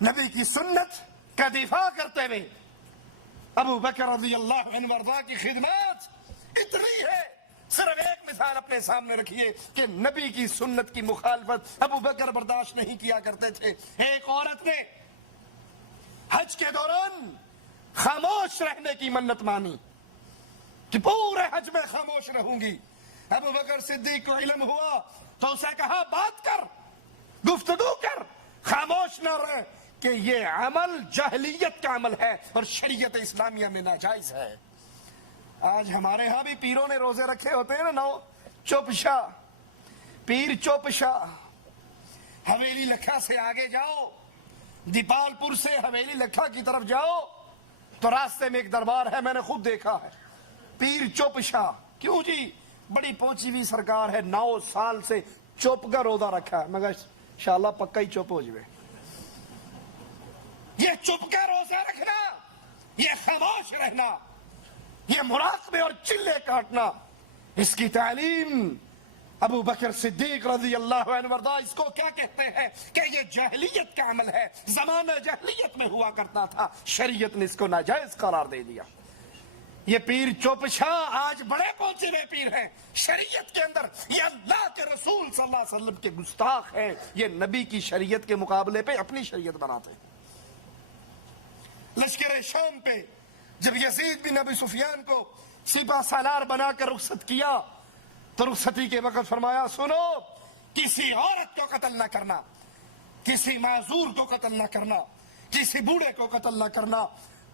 نبی کی سنت کا دفاع کرتے ہوئے ابوبکر رضی اللہ عنہ وارضا کی خدمات اتنی ہے. صرف ایک مثال اپنے سامنے رکھیے کہ نبی کی سنت کی مخالفت ابوبکر برداشت نہیں کیا کرتے تھے. ایک عورت نے حج کے دوران خاموش رہنے کی منت مانی کہ پورے حج میں خاموش رہوں گی. ابوبکر صدیق کو علم ہوا تو اسے کہا بات کر، گفتگو کر، خاموش نہ رہ، کہ یہ عمل جاہلیت کا عمل ہے اور شریعت اسلامیہ میں ناجائز ہے. آج ہمارے ہاں بھی پیروں نے روزے رکھے ہوتے ہیں نا، نو چپ شاہ، پیر چپ شاہ. حویلی لکھا سے آگے جاؤ، دیپال پور سے حویلی لکھا کی طرف جاؤ تو راستے میں ایک دربار ہے، میں نے خود دیکھا ہے. پیر چپ شاہ. کیوں جی؟ بڑی پہنچی ہوئی سرکار ہے، 9 سال سے چپ کا روزہ رکھا ہے. مگر انشاءاللہ پکا ہی چپ ہو جائے. یہ چپ کا روزہ رکھنا، یہ خاموش رہنا، یہ مراقبے اور چلے کاٹنا، اس کی تعلیم ابوبکر صدیق رضی اللہ عنہ وارضا اس کو کیا کہتے ہیں کہ یہ جاہلیت کا عمل ہے. زمانہ جاہلیت میں ہوا کرتا تھا، شریعت نے اس کو ناجائز قرار دے دیا. یہ پیر چوپ شاہ آج بڑے پہنچے ہوئے پیر ہیں شریعت کے اندر. یہ اللہ کے رسول صلی اللہ علیہ وسلم کے گستاخ ہیں. یہ نبی کی شریعت کے مقابلے پہ اپنی شریعت بناتے ہیں. لشکر شام پہ جب یزید بن ابی سفیان کو سپہ سالار بنا کر رخصت کیا تو رخصتی کے وقت فرمایا سنو، کسی عورت کو قتل نہ کرنا، کسی معذور کو قتل نہ کرنا، کسی بوڑھے کو قتل نہ کرنا،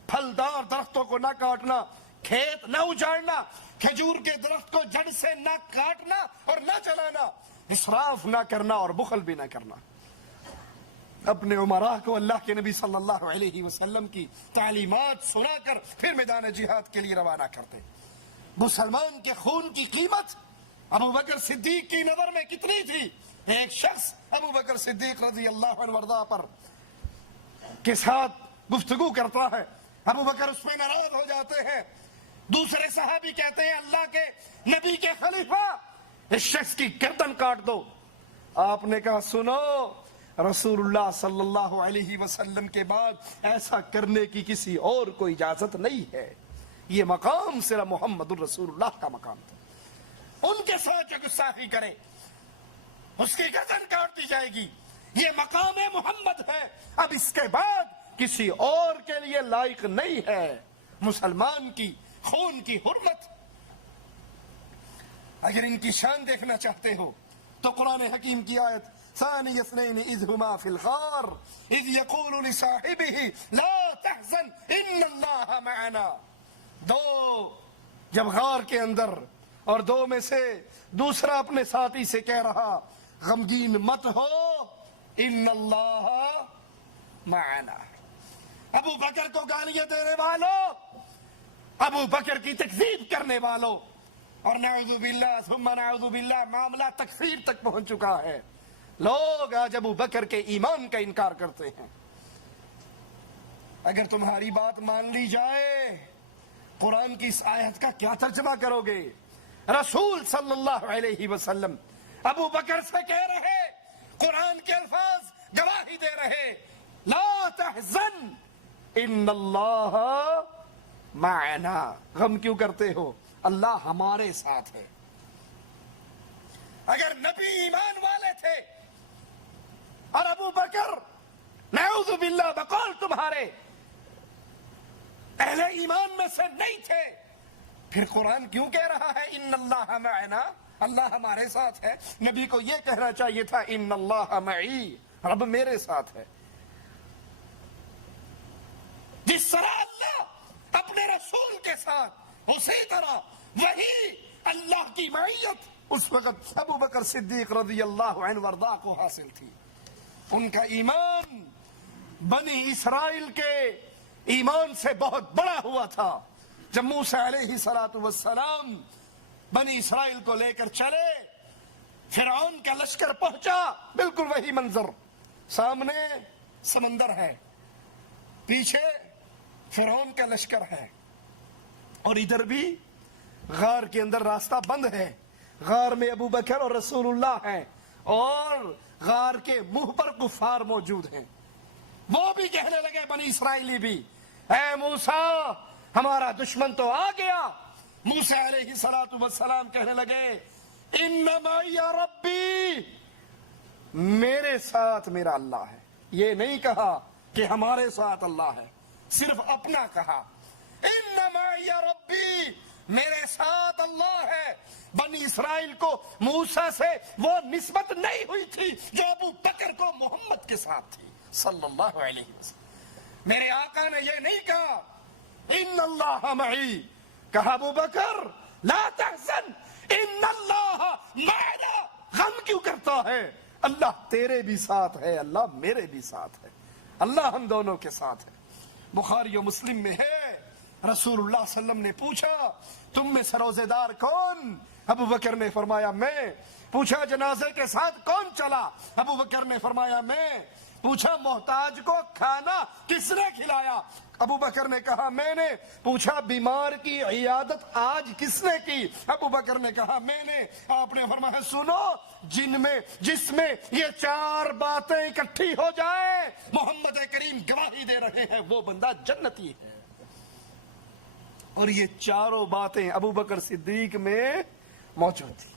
پھلدار درختوں کو نہ کاٹنا، کھیت نہ اجاڑنا، کھجور کے درخت کو جڑ سے نہ کاٹنا اور نہ جلانا، اسراف نہ کرنا اور بخل بھی نہ کرنا. اپنے عمراء کو اللہ کے نبی صلی اللہ علیہ وسلم کی تعلیمات سنا کر پھر میدان جہاد کے لیے روانہ کرتے. مسلمان کے خون کی قیمت ابوبکر صدیق کی نظر میں کتنی تھی؟ ایک شخص ابوبکر صدیق رضی اللہ عنہ وارضا پر کے ساتھ گفتگو کرتا ہے، ابوبکر اس میں ناراض ہو جاتے ہیں. دوسرے صحابی کہتے ہیں اللہ کے نبی کے خلیفہ اس شخص کی گردن کاٹ دو. آپ نے کہا سنو، رسول اللہ صلی اللہ علیہ وسلم کے بعد ایسا کرنے کی کسی اور کو اجازت نہیں ہے. یہ مقام صرف محمد الرسول اللہ کا مقام تھا. ان کے ساتھ جو گستاخی کرے اس کی گردن کاٹ دی جائے گی. یہ مقام محمد ہے، اب اس کے بعد کسی اور کے لیے لائق نہیں ہے. مسلمان کی خون کی حرمت. اگر ان کی شان دیکھنا چاہتے ہو تو قرآن حکیم کی آیت ثانی اثنین اذ ہما فی الغار اذ یقول لصاحبہ لا تحزن ان اللہ معنا. دو جب غار کے اندر اور دو میں سے دوسرا اپنے ساتھی سے کہہ رہا غمگین مت ہو ان اللہ معنا. ابو بکر کو گالیاں دینے والوں، ابو بکر کی تکذیب کرنے والوں، اور نعوذ باللہ ثم نعوذ باللہ معاملہ تکفیر تک پہنچ چکا ہے. لوگ آج ابو بکر کے ایمان کا انکار کرتے ہیں. اگر تمہاری بات مان لی جائے قرآن کی اس آیت کا کیا ترجمہ کرو گے؟ رسول صلی اللہ علیہ وسلم ابو بکر سے کہہ رہے، قرآن کے الفاظ گواہی دے رہے، لا تحزن ان اللہ معنا. غم کیوں کرتے ہو؟ اللہ ہمارے ساتھ ہے. اگر نبی ایمان والے تھے اور ابو بکر نعوذ باللہ بقول تمہارے اہل ایمان میں سے نہیں تھے، پھر قرآن کیوں کہہ رہا ہے ان اللہ معنا، اللہ ہمارے ساتھ ہے؟ نبی کو یہ کہنا چاہیے تھا ان اللہ معی، رب میرے ساتھ ہے. جس طرح اللہ اپنے رسول کے ساتھ، اسی طرح وہی اللہ کی معیت اس وقت ابو بکر صدیق رضی اللہ عنہ وارضا کو حاصل تھی. ان کا ایمان بنی اسرائیل کے ایمان سے بہت بڑا ہوا تھا. جب موسیٰ علیہ السلام بنی اسرائیل کو لے کر چلے، فرعون کا لشکر پہنچا، بالکل وہی منظر، سامنے سمندر ہے، پیچھے فرعون کا لشکر ہے، اور ادھر بھی غار کے اندر راستہ بند ہے. غار میں ابو بکر اور رسول اللہ ہیں اور غار کے منہ پر کفار موجود ہیں. وہ بھی کہنے لگے بنی اسرائیلی بھی، اے موسیٰ ہمارا دشمن تو آ گیا۔ موسیٰ علیہ السلام کہنے لگے انما یا ربی، میرے ساتھ میرا اللہ ہے۔ یہ نہیں کہا کہ ہمارے ساتھ اللہ ہے، صرف اپنا کہا، انما یا ربی، میرے ساتھ اللہ ہے۔ بنی اسرائیل کو موسیٰ سے وہ نسبت نہیں ہوئی تھی جو ابوبکر کو محمد کے ساتھ تھی صلی اللہ علیہ وسلم۔ میرے آقا نے یہ نہیں کہا ان اللہ معی، کہا ابوبکر لا تحزن ان اللہ معنا، غم کیوں کرتا ہے؟ اللہ تیرے بھی ساتھ ہے، اللہ میرے بھی ساتھ ہے، اللہ ہم دونوں کے ساتھ ہے۔ بخاری و مسلم میں ہے، رسول اللہ صلی اللہ علیہ وسلم نے پوچھا تم میں سے روزے دار کون؟ ابوبکر نے فرمایا میں۔ پوچھا جنازے کے ساتھ کون چلا؟ ابوبکر نے فرمایا میں۔ پوچھا محتاج کو کھانا کس نے کھلایا؟ ابوبکر نے کہا میں نے۔ پوچھا بیمار کی عیادت آج کس نے کی؟ ابوبکر نے کہا میں نے۔ آپ نے فرمایا سنو، جس میں یہ چار باتیں اکٹھی ہو جائیں، محمد کریم گواہی دے رہے ہیں وہ بندہ جنتی ہے۔ اور یہ چاروں باتیں ابوبکر صدیق میں موجود تھی۔